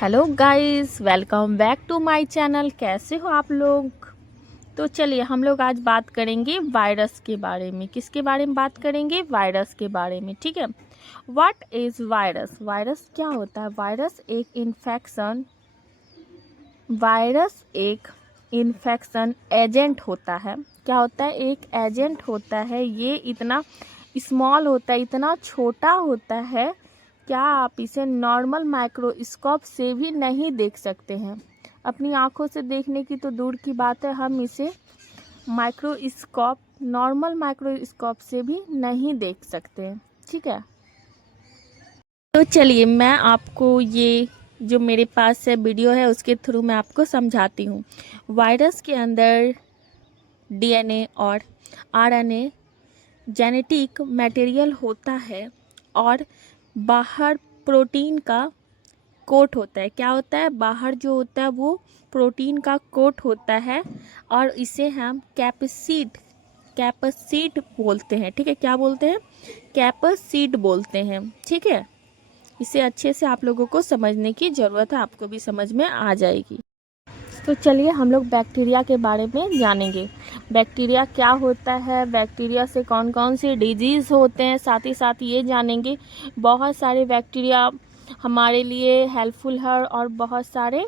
Hello guys, welcome back to my channel. कैसे हो आप लोग? तो चलिए हम लोग आज बात करेंगे वायरस के बारे में। किसके बारे में बात करेंगे? वायरस के बारे में, ठीक है। What is virus? वायरस क्या होता है? वायरस एक इन्फेक्शन एजेंट होता है। क्या होता है? एक एजेंट होता है। ये इतना स्मॉल होता है, इतना छोटा होता है, क्या आप इसे नॉर्मल माइक्रोस्कोप से भी नहीं देख सकते हैं। अपनी आंखों से देखने की तो दूर की बात है, हम इसे नॉर्मल माइक्रोस्कोप से भी नहीं देख सकते हैं, ठीक है। तो चलिए मैं आपको ये जो मेरे पास है वीडियो है उसके थ्रू मैं आपको समझाती हूँ। वायरस के अंदर डीएनए और आरएनए जेनेटिक मटेरियल होता है और बाहर प्रोटीन का कोट होता है। क्या होता है? बाहर जो होता है वो प्रोटीन का कोट होता है और इसे हम कैप्सिड बोलते हैं, ठीक है। क्या बोलते हैं? कैप्सिड बोलते हैं, ठीक है। इसे अच्छे से आप लोगों को समझने की ज़रूरत है, आपको भी समझ में आ जाएगी। तो चलिए हम लोग बैक्टीरिया के बारे में जानेंगे। बैक्टीरिया क्या होता है, बैक्टीरिया से कौन कौन सी डिजीज़ होते हैं, साथ ही साथ ये जानेंगे बहुत सारे बैक्टीरिया हमारे लिए हेल्पफुल है और बहुत सारे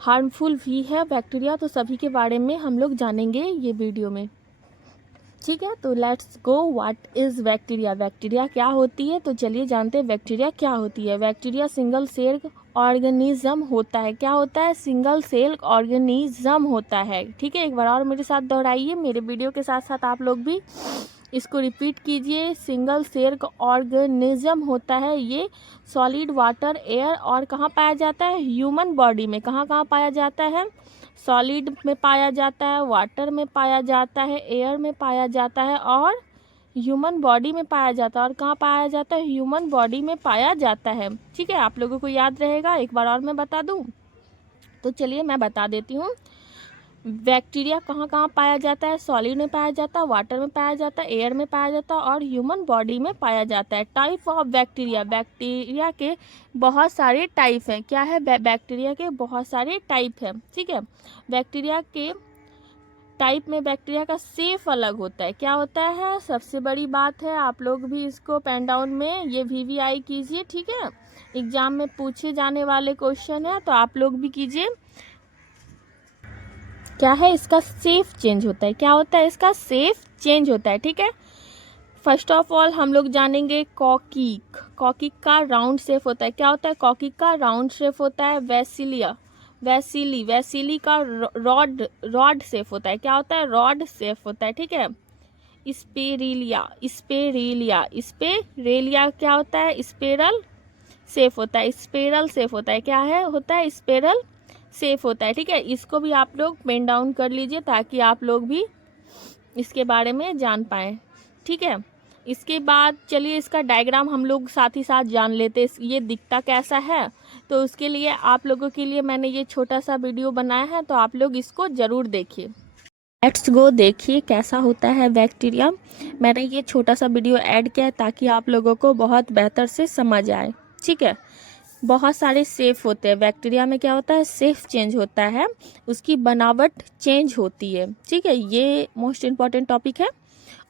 हार्मफुल भी है बैक्टीरिया। तो सभी के बारे में हम लोग जानेंगे ये वीडियो में, ठीक है। तो let's go, what is bacteria? Bacteria क्या होती है? तो चलिए जानते हैं बैक्टीरिया क्या होती है। बैक्टीरिया सिंगल सेल ऑर्गेनिज्म होता है। क्या होता है? सिंगल सेल ऑर्गेनिज्म होता है, ठीक है। एक बार और मेरे साथ दोहराइए, मेरे वीडियो के साथ साथ आप लोग भी इसको रिपीट कीजिए। सिंगल सेल ऑर्गेनिज्म होता है। ये सॉलिड, वाटर, एयर और कहाँ पाया जाता है? ह्यूमन बॉडी में। कहाँ कहाँ पाया जाता है? सॉलिड में पाया जाता है, वाटर में पाया जाता है, एयर में पाया जाता है और ह्यूमन बॉडी में पाया जाता है। और कहाँ पाया जाता है? ह्यूमन बॉडी में पाया जाता है, ठीक है। आप लोगों को याद रहेगा। एक बार और मैं बता दूं, तो चलिए मैं बता देती हूँ। बैक्टीरिया कहाँ कहाँ पाया जाता है? सॉलिड में पाया जाता है, वाटर में पाया जाता है, एयर में पाया जाता है और ह्यूमन बॉडी में पाया जाता है। टाइप ऑफ बैक्टीरिया, बैक्टीरिया के बहुत सारे टाइप हैं। क्या है? बैक्टीरिया के बहुत सारे टाइप हैं, ठीक है। बैक्टीरिया के टाइप में बैक्टीरिया का सेफ अलग होता है। क्या होता है? सबसे बड़ी बात है, आप लोग भी इसको पेन डाउन में ये वीवीआई कीजिए, ठीक है। एग्जाम में पूछे जाने वाले क्वेश्चन है, तो आप लोग भी कीजिए। क्या है? इसका सेफ चेंज होता है। क्या होता है? इसका सेफ चेंज होता है, ठीक है। फर्स्ट ऑफ ऑल हम लोग जानेंगे कॉकिक। कॉकिक का राउंड शेप होता है। क्या होता है? कॉकिक का राउंड शेप होता है। वैसिली का रॉड शेप होता है। क्या होता है? रॉड शेप होता है, ठीक है। स्पेरेलिया क्या होता है? स्पेरल शेप होता है। स्पेरल शेप होता है। क्या है? होता है स्पेरल सेफ होता है, ठीक है। इसको भी आप लोग पेन डाउन कर लीजिए ताकि आप लोग भी इसके बारे में जान पाएँ, ठीक है। इसके बाद चलिए इसका डायग्राम हम लोग साथ ही साथ जान लेते हैं, ये दिखता कैसा है। तो उसके लिए आप लोगों के लिए मैंने ये छोटा सा वीडियो बनाया है, तो आप लोग इसको ज़रूर देखिए। लेट्स गो, देखिए कैसा होता है बैक्टीरिया। मैंने ये छोटा सा वीडियो ऐड किया है ताकि आप लोगों को बहुत बेहतर से समझ आए, ठीक है। बहुत सारे सेफ होते हैं बैक्टीरिया में। क्या होता है? सेफ चेंज होता है, उसकी बनावट चेंज होती है, ठीक है। ये मोस्ट इम्पॉर्टेंट टॉपिक है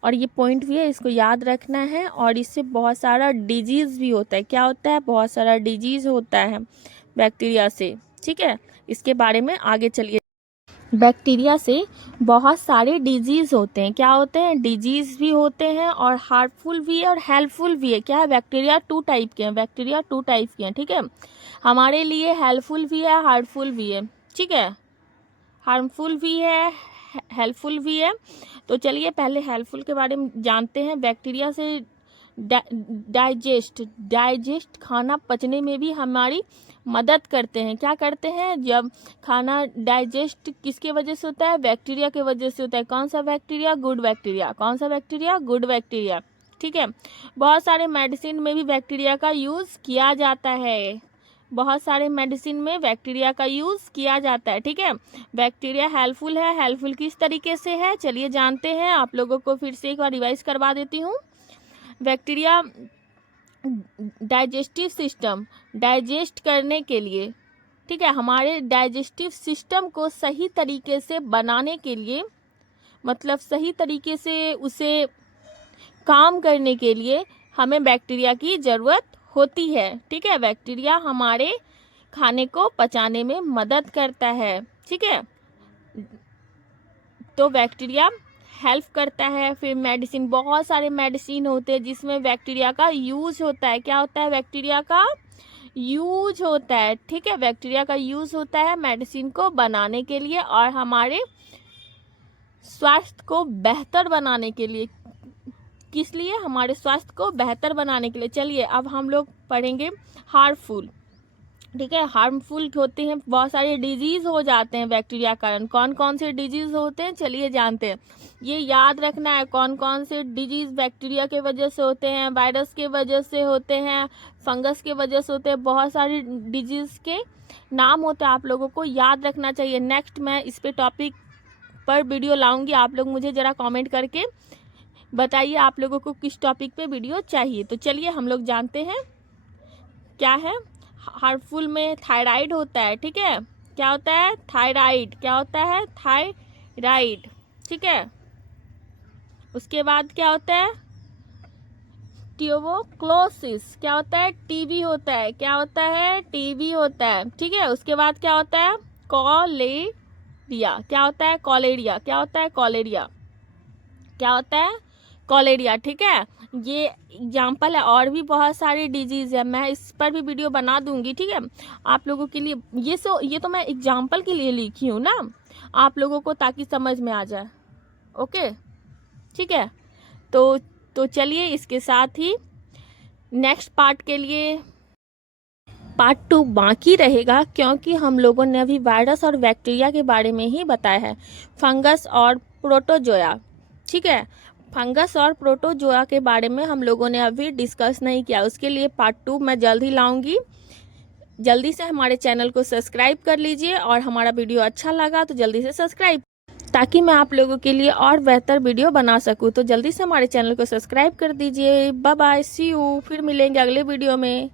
और ये पॉइंट भी है, इसको याद रखना है। और इससे बहुत सारा डिजीज़ भी होता है। क्या होता है? बहुत सारा डिजीज़ होता है बैक्टीरिया से, ठीक है। इसके बारे में आगे चलिए। बैक्टीरिया से बहुत सारे डिजीज़ होते हैं। क्या होते हैं? डिजीज़ भी होते हैं और हार्मफुल भी है और हेल्पफुल भी है। क्या है? बैक्टीरिया टू टाइप के हैं, ठीक है। हमारे लिए हेल्पफुल भी है, हार्मफुल भी है, ठीक है। हार्मफुल भी है, हेल्पफुल भी है। तो चलिए पहले हेल्पफुल के बारे में जानते हैं। बैक्टीरिया से डाइजेस्ट खाना पचने में भी हमारी मदद करते हैं। क्या करते हैं? जब खाना डाइजेस्ट किसके वजह से होता है? बैक्टीरिया के वजह से होता है। कौन सा बैक्टीरिया? Good bacteria. कौन सा बैक्टीरिया? गुड बैक्टीरिया, ठीक है। बहुत सारे मेडिसिन में भी बैक्टीरिया का यूज़ किया जाता है। बहुत सारे मेडिसिन में बैक्टीरिया का यूज़ किया जाता है, ठीक है। बैक्टीरिया हेल्पफुल है। हेल्पफुल किस तरीके से है? चलिए जानते हैं। आप लोगों को फिर से एक बार रिवाइज करवा देती हूँ। बैक्टीरिया डाइजेस्टिव सिस्टम, डाइजेस्ट करने के लिए, ठीक है, हमारे डाइजेस्टिव सिस्टम को सही तरीके से बनाने के लिए, मतलब सही तरीके से उसे काम करने के लिए हमें बैक्टीरिया की ज़रूरत होती है, ठीक है। बैक्टीरिया हमारे खाने को पचाने में मदद करता है, ठीक है। तो बैक्टीरिया हेल्प करता है। फिर मेडिसिन, बहुत सारे मेडिसिन होते हैं जिसमें बैक्टीरिया का यूज होता है। क्या होता है? बैक्टीरिया का यूज होता है, ठीक है। बैक्टीरिया का यूज होता है मेडिसिन को बनाने के लिए और हमारे स्वास्थ्य को बेहतर बनाने के लिए। किस लिए? हमारे स्वास्थ्य को बेहतर बनाने के लिए। चलिए अब हम लोग पढ़ेंगे हार्मफुल, ठीक है। हार्मफुल होते हैं, बहुत सारे डिजीज हो जाते हैं बैक्टीरिया के कारण। कौन कौन से डिजीज होते हैं चलिए जानते हैं। ये याद रखना है कौन कौन से डिजीज बैक्टीरिया के वजह से होते हैं, वायरस के वजह से होते हैं, फंगस के वजह से होते हैं। बहुत सारी डिजीज के नाम होते हैं, आप लोगों को याद रखना चाहिए। नेक्स्ट मैं इस पे टॉपिक पर वीडियो लाऊंगी। आप लोग मुझे ज़रा कमेंट करके बताइए आप लोगों को किस टॉपिक पे वीडियो चाहिए। तो चलिए हम लोग जानते हैं क्या है। हार्मफुल में थायराइड होता है, ठीक है। क्या होता है? थायराइड। क्या होता है? थायराइड, ठीक है। उसके बाद क्या होता है? ट्यूबरक्लोसिस। क्या होता है? टीबी होता है। क्या होता है? टीबी होता है, ठीक है। उसके बाद क्या होता है? कॉलेरिया। क्या होता है? कॉलेरिया। क्या होता है? कॉलेरिया। क्या होता है? कॉलेरिया, ठीक है। ये एग्जाम्पल है, और भी बहुत सारी डिजीज़ है, मैं इस पर भी वीडियो बना दूंगी, ठीक है, आप लोगों के लिए। ये तो मैं एग्जाम्पल के लिए लिखी हूँ ना, आप लोगों को, ताकि समझ में आ जाए। ओके, ठीक है। तो चलिए इसके साथ ही नेक्स्ट पार्ट के लिए पार्ट 2 बाकी रहेगा, क्योंकि हम लोगों ने अभी वायरस और बैक्टीरिया के बारे में ही बताया है, फंगस और प्रोटोजोआ, ठीक है। फंगस और प्रोटोजोआ के बारे में हम लोगों ने अभी डिस्कस नहीं किया। उसके लिए पार्ट 2 मैं जल्द ही लाऊंगी। जल्दी से हमारे चैनल को सब्सक्राइब कर लीजिए, और हमारा वीडियो अच्छा लगा तो जल्दी से सब्सक्राइब, ताकि मैं आप लोगों के लिए और बेहतर वीडियो बना सकूं। तो जल्दी से हमारे चैनल को सब्सक्राइब कर दीजिए। बाय बाय, सी यू, फिर मिलेंगे अगले वीडियो में।